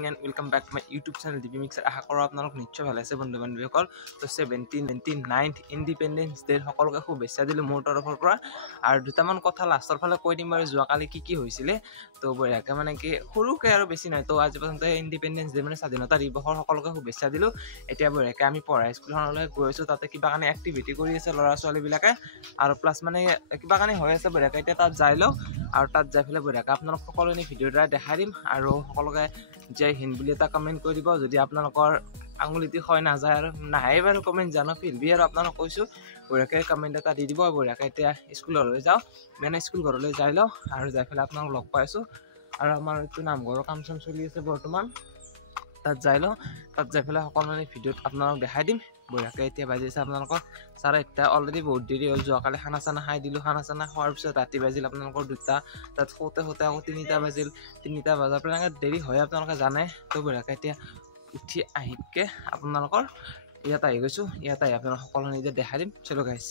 morning and welcome back to my YouTube channel DB Mixer. আশা কৰোঁ আপোনালোক নিশ্চয় ভালে আছে বন্ধু বান্ধৱীসকল। তো 79th ইণ্ডিপেণ্ডেন্স ডে সকলোকে শুভেচ্ছা দিলোঁ মোৰ তৰফৰ পৰা। আৰু দুটামান কথা লাষ্টৰ ফালে কৈ দিম বাৰু যোৱাকালি কি হৈছিলে। তো বঢ়িয়াকৈ মানে কি সৰুকৈ আৰু বেছি নহয়। তো আজি পৰ্যন্ত ইণ্ডিপেণ্ডেন্স ডে মানে স্বাধীনতা দিৱসৰ সকলোকে শুভেচ্ছা দিলোঁ। এতিয়া বঢ়িয়াকৈ আমি পঢ়া স্কুলখনলৈ গৈ আছোঁ, তাতে কিবা কাৰণে এক্টিভিটি কৰি আছে ল'ৰা ছোৱালীবিলাকে আৰু প্লাছ মানে কিবা কাৰণে হৈ আছে বঢ়িয়াকৈ। এতিয়া তাত যাই লওঁ আৰু তাত যাই পেলাই বঢ়িয়াকৈ আপোনালোক সকলোখিনি ভিডিঅ'ৰ দ্বাৰা দেখাই দিম আৰু সকলোকে জয় হিন্দ বুলি এটা কমেণ্ট কৰি দিব। যদি আপোনালোকৰ আঙুলিটি হয় নাযায় আৰু নাহে বাৰু কমেণ্ট জানো ফিৰবি আৰু আপোনালোক কৈছোঁ বঢ়িয়াকৈ কমেণ্ট এটা দি দিব। বঢ়িয়াকৈ এতিয়া স্কুললৈ যাওঁ, মানে স্কুল ঘৰলৈ যাই লওঁ আৰু যাই পেলাই আপোনালোক লগ পাইছোঁ। আৰু আমাৰ এইটো নামঘৰৰ কাম চাম চলি আছে বৰ্তমান, তাত যাই লওঁ। তাত যাই পেলাই সকলোখিনি ভিডিঅ'ত আপোনালোক দেখাই দিম। বঢ়িয়াকৈ এতিয়া বাজিছে আপোনালোকৰ 4:30। অলৰেডি বহুত দেৰি হ'ল, যোৱাকালি খানা চানা খাই দিলোঁ। খানা চানা খোৱাৰ পিছত ৰাতি বাজিল আপোনালোকৰ 2টা, তাত শুওঁতে আকৌ 3টা বাজিল। 3টা বজাৰ পৰা দেৰি হয় আপোনালোকে জানে। তো বঢ়িয়াকৈ এতিয়া উঠি আহিকে আপোনালোকৰ ইয়াত আহি গৈছোঁ। ইয়াত আহি আপোনালোক সকলোখিনি এতিয়া দেখাই দিম। চলো গাইছ।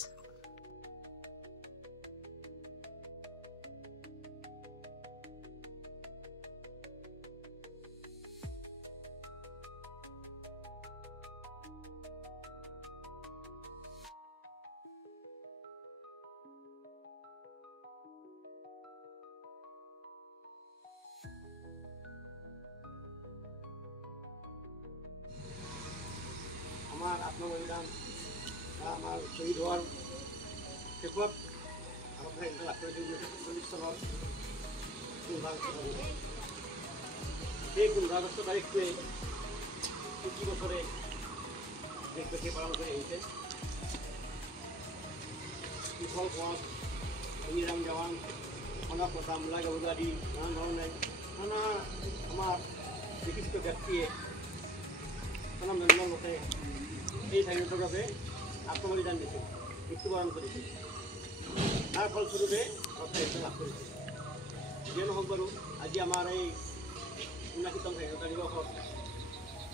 আমার আত্মবলিদান বা আমার শহীদ হওয়ার শেষত ভাৰত স্বাধীনতা লাভ কৰি 1947 চনৰ 15 আগষ্ট তাৰিখ। সেই 15 আগষ্ট তাৰিখটোৱে প্ৰতি বছৰে দেশবাসীয়ে পালন কৰি আহিছে। কুশল কোঁৱৰ, অনিৰাম জৱান, কনক লতা, মূলা গাভৰু আদি নানান ধৰণে নানা আমাৰ বিশিষ্ট ব্যক্তিয়ে স্বনামধন্য লোকে এই স্বাধীনতাৰ বাবে আত্মবলিদান দিছিল, মৃত্যুবৰণ কৰিছিল। তাৰ ফলস্বৰূপে স্বাধীনতা লাভ কৰিছিল। যিয়ে নহওক বাৰু আজি আমাৰ এই 79তম স্বাধীনতা দিৱসত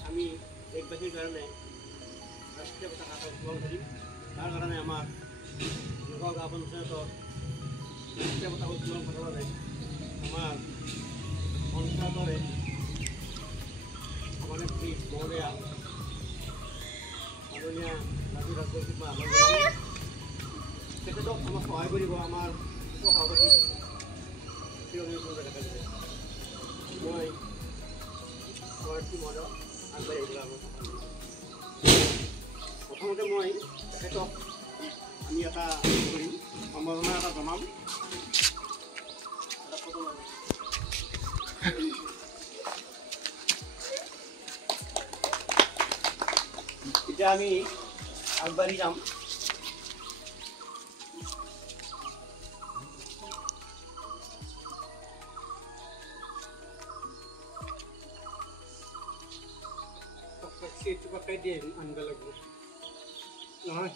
আমি দেশবাসীৰ কাৰণে ৰাষ্ট্ৰীয় পতাকা উত্তোলন কৰিম। তাৰ কাৰণে আমাৰ নগাঁও গাঁও পঞ্চায়তৰ ৰাষ্ট্ৰীয় পতাকা উত্তোলন কৰাৰ বাবে আমাৰ পঞ্চায়তৰে সভানেত্ৰী মহোদয়া মাননীয় ৰাজু ৰাজবংশীক মই আহ্বান জনালোঁ। তেখেতক আমাক সহায় কৰিব আমাৰ উপসভাপতি চিৰঞ্জীৱ চন্দ্ৰ ডেকাই। মই সভানেত্ৰী মহোদয়ক আগবাঢ়ি আহিবলৈ আহ্বান জনালোঁ। প্ৰথমতে মই তেখেতক আমি এটা কৰিম, সম্বৰ্ধনা এটা জনাম। এতিয়া আমি আগবাঢ়ি যাম। এইটো পকাই দিয়ে আনিব লাগিব নহয়।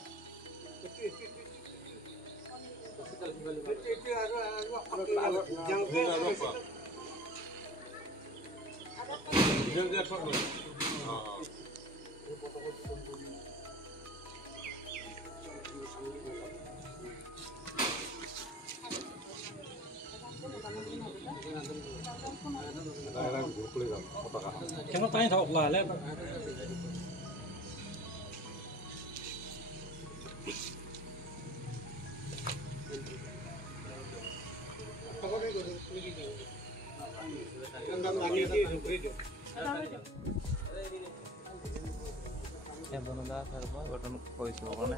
Kamu tanya tahu lah, leh. Ya benda serba button voice over na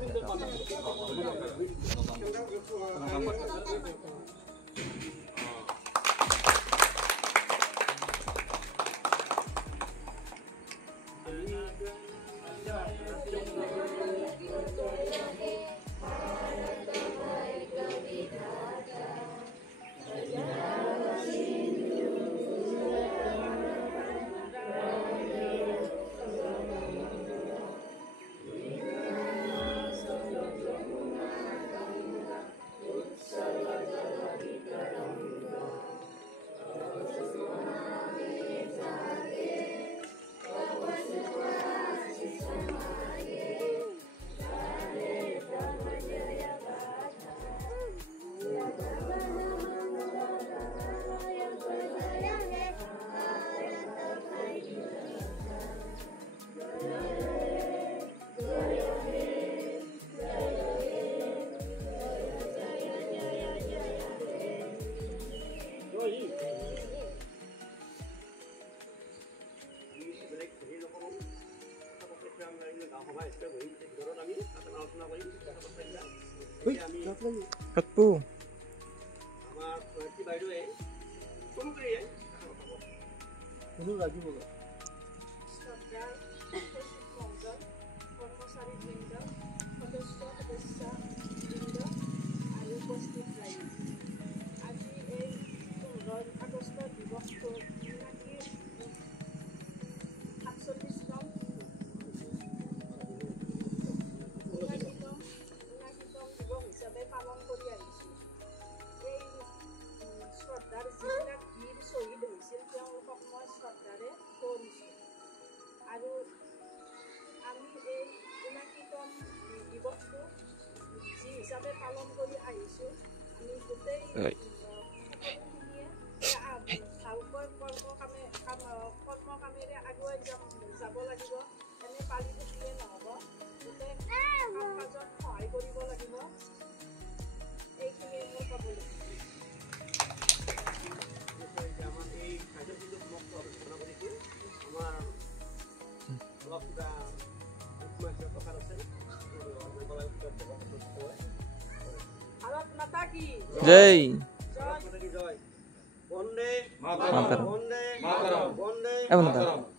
জয়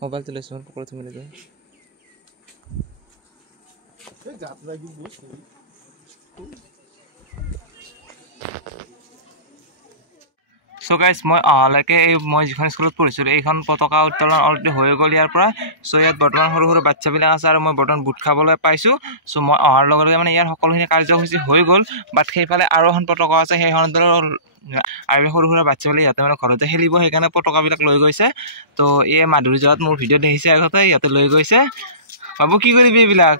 মোবাইল চলাইছো পকৰা তুমি লৈ So guys, মই অহালৈকে মই যিখন স্কুলত পঢ়িছিলো এইখন পতাকা উত্তোলন অলৰেডি হৈ গ'ল ইয়াৰ পৰা। সো ইয়াত বৰ্তমান সৰু সৰু বাচ্চাবিলাক আছে আৰু মই বৰ্তমান বুট খাবলৈ পাইছোঁ। সো মই অহাৰ লগে লগে মানে ইয়াৰ সকলোখিনি কাৰ্যসূচী হৈ গ'ল। বাট সেইফালে আৰু এখন পতাকা আছে, সেইখন আৰু সৰু সৰু বাচ্চাবিলাক ইয়াতে মানে ঘৰতে খেলিব, সেইকাৰণে পতাকাবিলাক লৈ গৈছে। তো এই মাধুৰী জোৱাত মোৰ ভিডিঅ' দেখিছে আগতে, ইয়াতে লৈ গৈছে। বাবু কি কৰিবি এইবিলাক?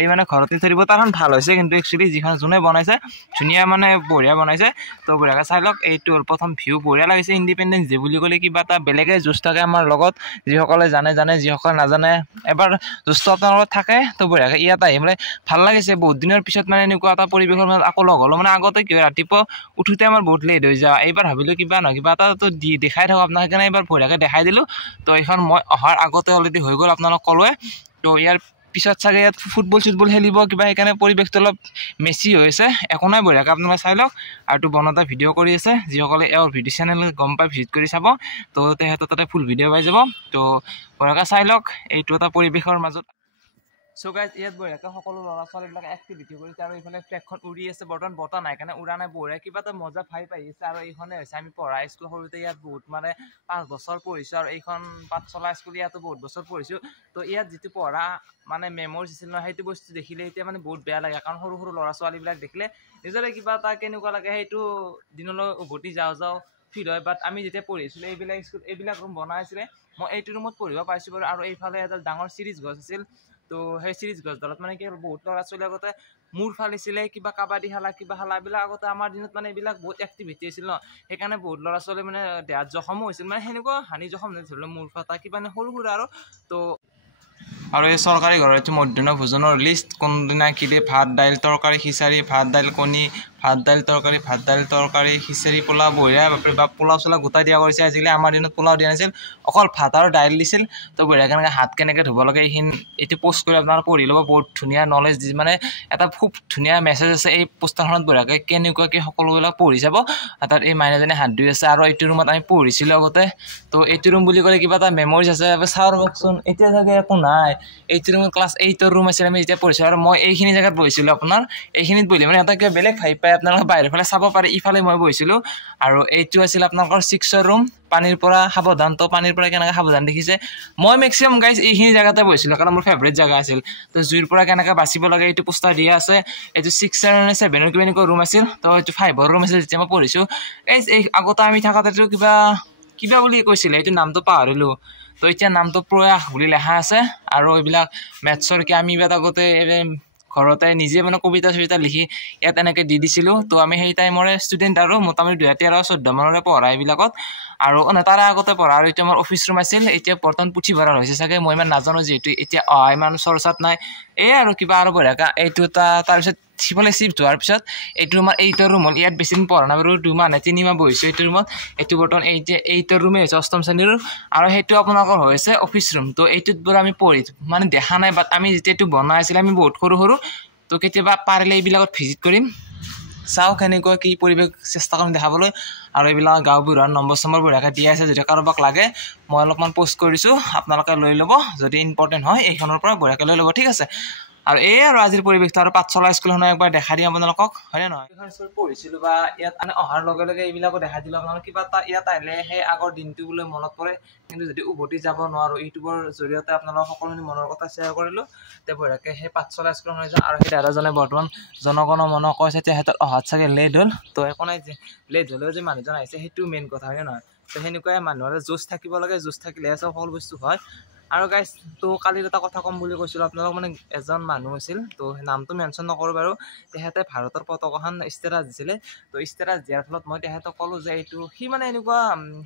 এই মানে ঘৰতে থৈ দিব, তাৰখন ভাল হৈছে কিন্তু একচুৱেলি যিখন যোনে বনাইছে ধুনীয়া মানে বঢ়িয়া বনাইছে। তো বঢ়িয়াকৈ চাই লওক, এইটো প্ৰথম ভিউ বঢ়িয়া লাগিছে। ইণ্ডিপেণ্ডেঞ্চ ডে বুলি ক'লে কিবা এটা বেলেগে জোচ থাকে আমাৰ লগত, যিসকলে জানে জানে, যিসকলে নাজানে এবাৰ জোচটো আপোনাৰ লগত থাকে। তো বঢ়িয়াকৈ ইয়াত আহি মানে ভাল লাগিছে। বহুত দিনৰ পিছত মানে এনেকুৱা এটা পৰিৱেশৰ মাজত আকৌ লগ হ'লো। মানে আগতে কি হয়, ৰাতিপুৱা উঠোতে আমাৰ বহুত লেট হৈ যায়। এইবাৰ ভাবিলোঁ কিবা নহয় কিবা এটাতো দেখাই থাকক আপোনাক, সেইকাৰণে এইবাৰ বঢ়িয়াকৈ দেখাই দিলোঁ। তো এইখন মই অহাৰ আগতে অলৰেডি হৈ গ'ল আপোনালোক ক'লোৱে। তো ইয়াৰ পিছত চাগে ইয়াত ফুটবল খেলিব কিবা, সেইকাৰণে পৰিৱেশটো অলপ মেচি হৈছে। একো নাই, বঢ়িয়াকৈ আপোনালোকে চাই লওক। আৰু বনতা ভিডিঅ' কৰি আছে, যিসকলে এওঁৰ ভিডিঅ' চেনেল গম পাই ভিজিট কৰি চাব, তো তেখেতৰ তাতে ফুল ভিডিঅ' পাই যাব। তো বঢ়িয়াকৈ চাই লওক এইটো এটা পৰিৱেশৰ মাজত। সো গাইজ, ইয়াত বঢ়িয়াকৈ সকলো ল'ৰা ছোৱালীবিলাক এক্টিভিটি কৰিছে আৰু এইফালে ফ্লেগখন উৰি আছে। বৰ্তমান বতাহ নাই কাৰণে উৰা নাই, বঢ়িয়া কিবা এটা মজা ভাই পাই আছে। আৰু এইখনে হৈছে আমি পঢ়া স্কুল। সৰুতে ইয়াত বহুত মানে 5 বছৰ পঢ়িছোঁ আৰু এইখন পাঠশালা স্কুল ইয়াতো বহুত বছৰ পঢ়িছোঁ। তো ইয়াত যিটো পঢ়া মানে মেমৰিজ আছিল নহয়, সেইটো বস্তু দেখিলে এতিয়া মানে বহুত বেয়া লাগে। কাৰণ সৰু সৰু ল'ৰা ছোৱালীবিলাক দেখিলে নিজৰে কিবা এটা কেনেকুৱা লাগে, সেইটো দিনলৈ উভতি যাওঁ ফিল হয়। বাট আমি যেতিয়া পঢ়িছিলোঁ এইবিলাক ৰুম বনাইছিলে, মই এইটো ৰুমত পঢ়িব পাইছোঁ বাৰু। আৰু এইফালে এডাল ডাঙৰ চিৰিজ গছ আছিল। তো সেই চিৰিজ গছডালত মানে কি বহুত ল'ৰা ছোৱালী আগতে মূৰ ফালিছিলে, কিবা কাবাডী খেলা কিবা খেলা, এইবিলাক আগতে আমাৰ দিনত মানে এইবিলাক বহুত এক্টিভিটি আছিল ন। সেইকাৰণে বহুত ল'ৰা ছোৱালী মানে দেহাত জখমো হৈছিল, মানে সেনেকুৱা হানি জখম ধৰি লওক মূৰ ফাটা কিবা সৰু সুৰা আৰু। তো আৰু এই চৰকাৰী ঘৰৰ এইটো মধ্যাহ্ন ভোজনৰ লিষ্ট, কোনদিনা কি দিয়ে, ভাত দাইল তৰকাৰী খিচাৰি, ভাত দাইল কণী, ভাত দাইল তৰকাৰী খিচাৰি, পোলাও, বঢ়িয়া বাপৰে বাপ, পোলাও চোলাও গোটাই দিয়া কৰিছে। আজিকালি আমাৰ দিনত পোলাও দিয়া নাছিল, অকল ভাত আৰু দাইল দিছিল। তো বঢ়িয়া কেনেকৈ হাত কেনেকৈ ধুব লাগে এইটো পোষ্ট কৰি আপোনালোকে পঢ়ি ল'ব। বহুত ধুনীয়া নলেজ দি মানে এটা খুব ধুনীয়া মেছেজ আছে এই পোষ্টাৰখনত। বঢ়িয়াকৈ কেনেকুৱাকৈ সকলোবিলাক পঢ়ি যাব। তাত এই মাইনাজনী হাত ধুই আছে। আৰু এইটো ৰুমত আমি পঢ়িছিলোঁ আগতে। তো এইটো ৰুম বুলি ক'লে কিবা এটা মেমৰিজ আছে। চাওঁ ৰকচোন, এতিয়া চাগে একো নাই। এইটো ৰুমত ক্লাছ 8ৰ ৰুম আছিল, আমি যেতিয়া পঢ়িছিলোঁ। আৰু মই এইখিনি জেগাত বহিছিলোঁ, আপোনাৰ এইখিনিত বহিলে মানে এটা কিবা বেলেগ ভাই পায়। আপোনালোকে বাহিৰৰ ফালে চাব পাৰে, ইফালে মই বহিছিলোঁ। আৰু এইটো আছিল আপোনালোকৰ 6ৰ ৰুম, পানীৰ পৰা সাৱধান। তো পানীৰ পৰা কেনেকৈ সাৱধান দেখিছে। মই মেক্সিমাম গাইজ এইখিনি জেগাতে বহিছিলোঁ, কাৰণ মোৰ ফেভৰেট জেগা আছিল। তো জুইৰ পৰা কেনেকৈ বাচিব লাগে এইটো পোষ্টাৰ দিয়া আছে। এইটো 6 নে 7ৰ কিবা এনেকুৱা ৰুম আছিল। তো এইটো 5ৰ ৰুম আছিল যেতিয়া মই পঢ়িছোঁ। এই আগতে আমি থাকোঁতেতো কিবা বুলি কৈছিলে, এইটো নামটো পাহৰিলোঁ। তো এতিয়া নামটো প্ৰয়াস বুলি লেখা আছে। আৰু এইবিলাক মেথছৰ কি আমি ইয়াত আগতে ঘৰতে নিজে মানে কবিতা চবিতা লিখি ইয়াত এনেকৈ দি দিছিলোঁ। তো আমি সেই টাইমৰে ষ্টুডেণ্ট আৰু মোটামুটি 2013-14 মানৰে পঢ়া এইবিলাকত। আৰু তাৰে আগতে পঢ়া। আৰু এতিয়া আমাৰ অফিচ ৰুম আছিল। এতিয়া বৰ্তমান পুথিভঁৰাল হৈছে চাগে, মই ইমান নাজানো, যিহেতু এতিয়া ইমান চৰ্চাত নাই। এই আৰু কিবা আৰু বঢ়িয়াকৈ এইটো এটা। তাৰপিছত সিফালে চিফ্ট হোৱাৰ পিছত এইটো আমাৰ 8ৰ ৰুম হ'ল ইয়াত বেছি দিন পঢ়া নাই বাৰু 2 মাহ নে 3 মাহ বহিছোঁ এইটো ৰুমত এইটো বৰ্তমান 8ৰ ৰুমে হৈছে 8ম শ্ৰেণীৰ আৰু সেইটো আপোনালোকৰ হৈছে অফিচ ৰুম তো এইটোত বাৰু আমি পঢ়ি মানে দেখা নাই বাট আমি যেতিয়া এইটো বনাই আছিলে আমি বহুত সৰু তো কেতিয়াবা পাৰিলে এইবিলাকত ভিজিট কৰিম চাওঁ কেনেকৈ কি পৰিৱেশ চেষ্টা কৰিম দেখাবলৈ আৰু এইবিলাক গাঁওবুঢ়াৰ নম্বৰ বঢ়িয়াকৈ দিয়া আছে যদি কাৰোবাক লাগে মই অলপমান পোষ্ট কৰিছোঁ আপোনালোকে লৈ ল'ব যদি ইম্পৰ্টেণ্ট হয় এইখনৰ পৰা বঢ়িয়াকৈ লৈ ল'ব ঠিক আছে আৰু এই আৰু আজিৰ পৰিৱেশটো আৰু পাঠশালা স্কুলখনো একবাৰ দেখাই দিম আপোনালোকক হয়নে নহয় এইখন স্কুল পঢ়িছিলোঁ বা ইয়াত মানে অহাৰ লগে লগে এইবিলাকো দেখাই দিলোঁ আপোনালোকে কিবা এটা ইয়াত আহিলে সেই আগৰ দিনটো বোলে মনত পৰে কিন্তু যদি উভতি যাব নোৱাৰোঁ ইউটিউবৰ জৰিয়তে আপোনালোকক সকলোখিনি মনৰ কথা শ্বেয়াৰ কৰিলোঁ তে বঢ়িয়াকৈ সেই পাঠশালা স্কুলখন যাওঁ আৰু সেই দাদাজনে বৰ্তমান জনগণ মন কৈছে তেখেতৰ অহাত চাগে লেট হ'ল তো একো নাই যে লেট হ'লেও যে মানুহজন আহিছে সেইটো মেইন কথা হয়নে নহয় তো সেনেকুৱাই মানুহৰ জোচ থাকিব লাগে জোচ থাকিলেহে চব সকলো বস্তু হয় আৰু গাইজ তো কালিৰ এটা কথা ক'ম বুলি কৈছিলোঁ আপোনালোক মানে এজন মানুহ আছিল তো নামটো মেনশ্যন নকৰোঁ বাৰু তেখেতে ভাৰতৰ পতাকাখন ষ্টেটাছ দিছিলে তো ষ্টেটাছ দিয়াৰ ফলত মই তেখেতক ক'লোঁ যে এইটো সি মানে এনেকুৱা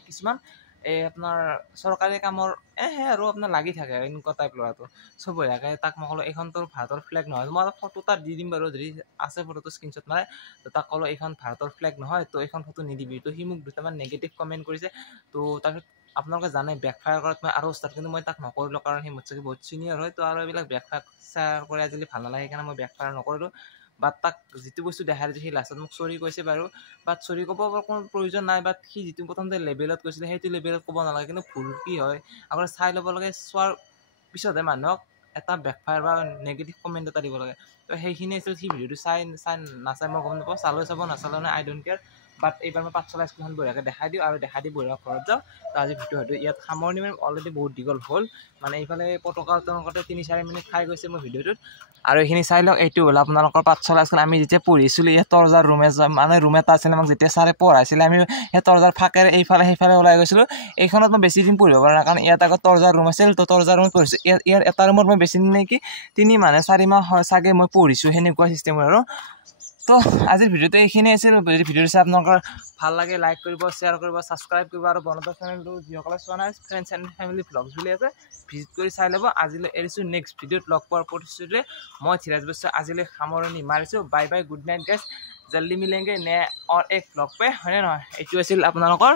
কিছুমান এই আপোনাৰ চৰকাৰী কামৰ সেই আৰু আপোনাৰ লাগি থাকে এনেকুৱা টাইপ ল'ৰাটো চব বঢ়িয়াকৈ তাক মই ক'লোঁ এইখন তোৰ ভাৰতৰ ফ্লেগ নহয় মই ফটো তাত দি দিম বাৰু যদি আছে ফটোটো স্ক্ৰীনশ্বট মাৰে তো তাক ক'লোঁ এইখন ভাৰতৰ ফ্লেগ নহয় তো এইখন ফটো নিদিবি তো সি মোক দুটামান নিগেটিভ কমেণ্ট কৰিছে তো তাৰপিছত আপোনালোকে জানে বেকফায়াৰ কৰাত মই আৰু উস্তাদ কিন্তু মই তাক নকৰিলোঁ কাৰণ সি মোতকৈ বহুত ছিনিয়ৰ হয় তো আৰু এইবিলাক বেকফায়াৰ কৰি আজিকালি ভাল নালাগে সেইকাৰণে মই বেকফায়াৰ নকৰিলোঁ বাট তাক যিটো বস্তু দেখাই দিছোঁ সি লাষ্টত মোক চৰি কৈছে বাৰু বাট চৰি ক'ব কোনো প্ৰয়োজন নাই বাট সি যিটো প্ৰথমতে লেভেলত কৈছিলে সেইটো লেভেলত ক'ব নালাগে কিন্তু ভুল কি হয় আগতে চাই ল'ব লাগে চোৱাৰ পিছতহে মানুহক এটা বেকফায়াৰ বা নিগেটিভ কমেণ্ট এটা দিব লাগে তো সেইখিনি আছিল সি ভিডিঅ'টো চাই নাচাই মই গম নাপাওঁ চালেও চাব নাচালেও নাই আই ডোণ্ট কেয়াৰ বাট এইবাৰ মই পাঠশালা স্কুলখন বঢ়িয়াকৈ দেখাই দিওঁ আৰু দেখাই দি বঢ়িয়া ঘৰত যাওঁ তো আজি ভিডিঅ' হয়তো ইয়াত সামৰণি মানে অলৰেডি বহুত দীঘল হ'ল মানে এইফালে পতাকা উত্তোলনতে 3-4 মিনিট খাই গৈছে মোৰ ভিডিঅ'টোত আৰু এইখিনি চাই লওক এইটো হ'ল আপোনালোকৰ পাঠশালা স্কুল আমি যেতিয়া পঢ়িছিলোঁ ইয়াত তৰ্জাৰ মানে ৰুম এটা আছিলে আমাক যেতিয়া ছাৰে পঢ়াইছিলে আমি সেই তৰ্জাৰ ফাকেৰে এইফালে সেইফালে ওলাই গৈছিলোঁ এইখনত মই বেছি দিন পঢ়িব পৰা নাই কাৰণ ইয়াত আগত তৰ্জাৰ ৰুম আছিল তো তৰ্জাৰ ৰুমত পঢ়িছোঁ ইয়াৰ এটা ৰুমত মই বেছি দিন নেকি 3 মাহ নে 4 মাহ চাগে মই পঢ়িছোঁ সেনেকুৱা চিষ্টেমৰ আৰু তো আজিৰ ভিডিঅ'টো এইখিনি আছিল যদি ভিডিঅ'টো চাই আপোনালোকৰ ভাল লাগে লাইক কৰিব শ্বেয়াৰ কৰিব ছাবস্ক্ৰাইব কৰিব আৰু বনদা চেনেলটো যিসকলে চোৱা নাই ফ্ৰেণ্ডছ এণ্ড ফেমিলি ভ্লগছ বুলি আছে ভিজিট কৰি চাই ল'ব আজিলৈ এৰিছোঁ নেক্সট ভিডিঅ'ত লগ পোৱাৰ প্ৰতিশ্ৰুতিৰে মই ধীৰাজ বৈশ্য আজিলৈ সামৰণি মাৰিছোঁ bye bye good night guys জল্দি মিলেংগে নে অৰ এক ভ্লগ পে হয়নে নহয় এইটো আছিল আপোনালোকৰ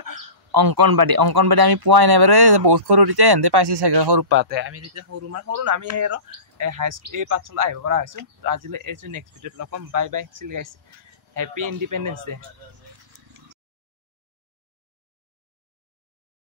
অংকনবাদী আমি পোৱাই নাই বাৰু বহুত সৰু তেতিয়া এনে পাইছে চাগে সৰু পাতে আমি তেতিয়া সৰু আমি সেই আৰু হাই স্কুল এই পাঠশালা আহিব পৰা হৈছোঁ তো আজিলৈ এৰিছোঁ নেক্সট ভিডিঅ'ত লগ পাম বাই বাই চিল গাইজ হেপী ইণ্ডিপেণ্ডেন্স ডে